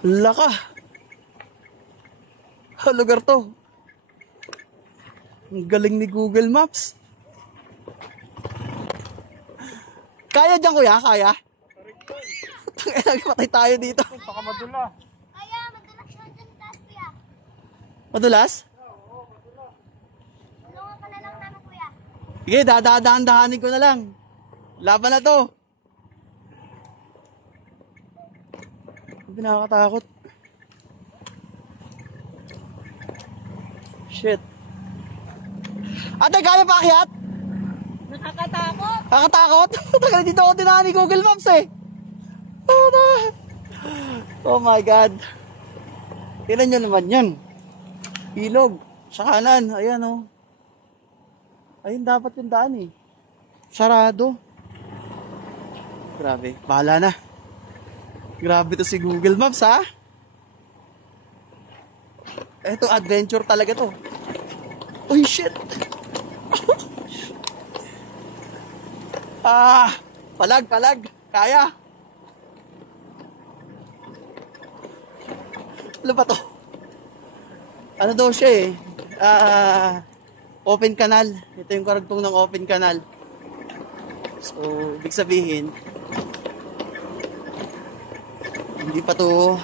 Laka. Lugar to. Ang galing ni Google Maps. Kaya dyan kuya? Kaya? Patay tayo dito. Baka madula. Kaya, madulas siya dyan taas, kuya. Madulas? Oo, madulas. Tulungan ka na lang namin, kuya. Sige, dadaan-dahanin ko na lang. Laban na to. Hindi nakakatakot. Shit. Ate, kaya pa akyat? Nakakatakot. Nakakatakot? Tagal dito ako tinahan ni Google Maps eh. Oh my God. Tignan nyo naman yan. Ilog. Sa kanan. Ayan oh. Ayun dapat yung daan eh. Sarado. Grabe. Bahala na. Grabe to si Google Maps ha. Eto adventure talaga to. Uy shit. Palag. Kaya. Ano ba to? Ano daw siya eh? Open canal. Ito yung karugtong ng open canal. So, ibig sabihin, hindi pa to